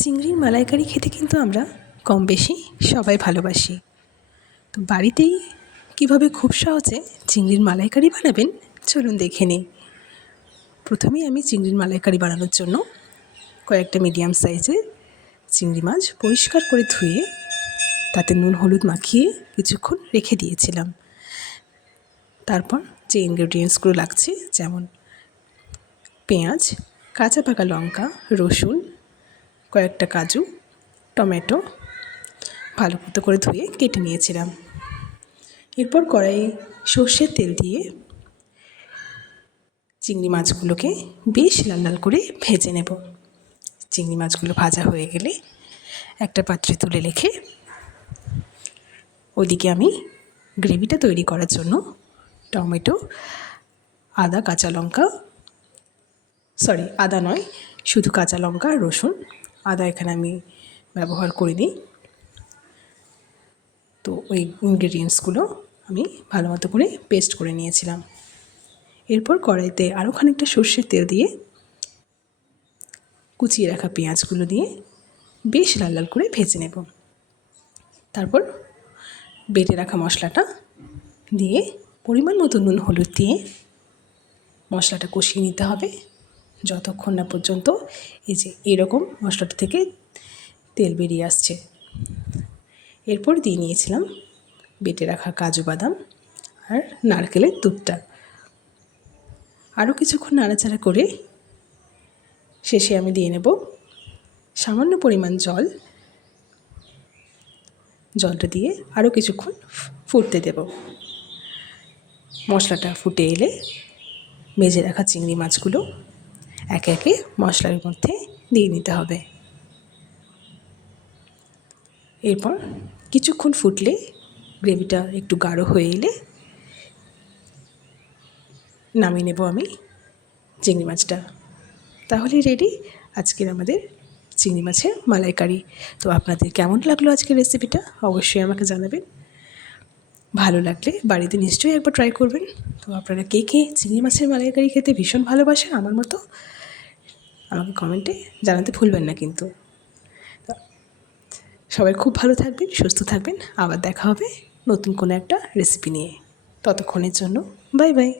চিংড়ির মালাইকারি খেতে কিন্তু আমরা কম বেশি সবাই ভালোবাসি। তো বাড়িতেই কীভাবে খুব সহজে চিংড়ির মালাইকারি বানাবেন চলুন দেখে নিই। প্রথমেই আমি চিংড়ির মালাইকারি বানানোর জন্য কয়েকটা মিডিয়াম সাইজের চিংড়ি মাছ পরিষ্কার করে ধুয়ে তাতে নুন হলুদ মাখিয়ে কিছুক্ষণ রেখে দিয়েছিলাম। তারপর যে ইনগ্রেডিয়েন্টসগুলো লাগছে, যেমন পেঁয়াজ, কাঁচা পাকা লঙ্কা, রসুন, কয়েকটা কাজু, টমেটো ভালো মতো করে ধুয়ে কেটে নিয়েছিলাম। এরপর কড়াইয়ে সর্ষের তেল দিয়ে চিংড়ি মাছগুলোকে বেশ লাল লাল করে ভেজে নেব। চিংড়ি মাছগুলো ভাজা হয়ে গেলে একটা পাত্রে তুলে রেখে ওদিকে আমি গ্রেভিটা তৈরি করার জন্য টমেটো, আদা, কাঁচা লঙ্কা, আদা নয়, শুধু কাঁচা লঙ্কা আর রসুন, আদা এখানে আমি ব্যবহার করিনি। তো ওই ইনগ্রেডিয়েন্টসগুলো আমি ভালো মতো করে পেস্ট করে নিয়েছিলাম। এরপর কড়াইতে আরও খানিকটা সর্ষের তেল দিয়ে কুচিয়ে রাখা পেঁয়াজগুলো দিয়ে বেশ লাল লাল করে ভেজে নেব। তারপর বেটে রাখা মশলাটা দিয়ে পরিমাণ মতো নুন হলুদ দিয়ে মশলাটা কষিয়ে নিতে হবে যতক্ষণ না পর্যন্ত এই যে এরকম মশলাটা থেকে তেল বেরিয়ে আসছে। এরপর দিয়ে নিয়েছিলাম বেটে রাখা কাজু বাদাম আর নারকেলের দুধটা। আরও কিছুক্ষণ নাড়াচাড়া করে শেষে আমি দিয়ে নেব সামান্য পরিমাণ জল। জলটা দিয়ে আরও কিছুক্ষণ ফুটতে দেব। মশলাটা ফুটে এলে ভেজে রাখা চিংড়ি মাছগুলো একে একে মশলার মধ্যে দিয়ে নিতে হবে। এরপর কিছুক্ষণ ফুটলে গ্রেভিটা একটু গাঢ় হয়ে এলে নামিয়ে নেব আমি চিংড়ি মাছটা। তাহলেই রেডি আজকের আমাদের চিংড়ি মাছের মালাইকারি। তো আপনাদের কেমন লাগলো আজকের রেসিপিটা অবশ্যই আমাকে জানাবেন। ভালো লাগলে বাড়িতে নিশ্চয়ই একবার ট্রাই করবেন। তো আপনারা কে কে চিংড়ি মাছের মালাইকারি খেতে ভীষণ ভালোবাসেন আমার মতো আমাকে কমেন্টে জানাতে ভুলবেন না কিন্তু। সবাই খুব ভালো থাকবেন, সুস্থ থাকবেন। আবার দেখা হবে নতুন কোনো একটা রেসিপি নিয়ে। ততক্ষণের জন্য বাই বাই।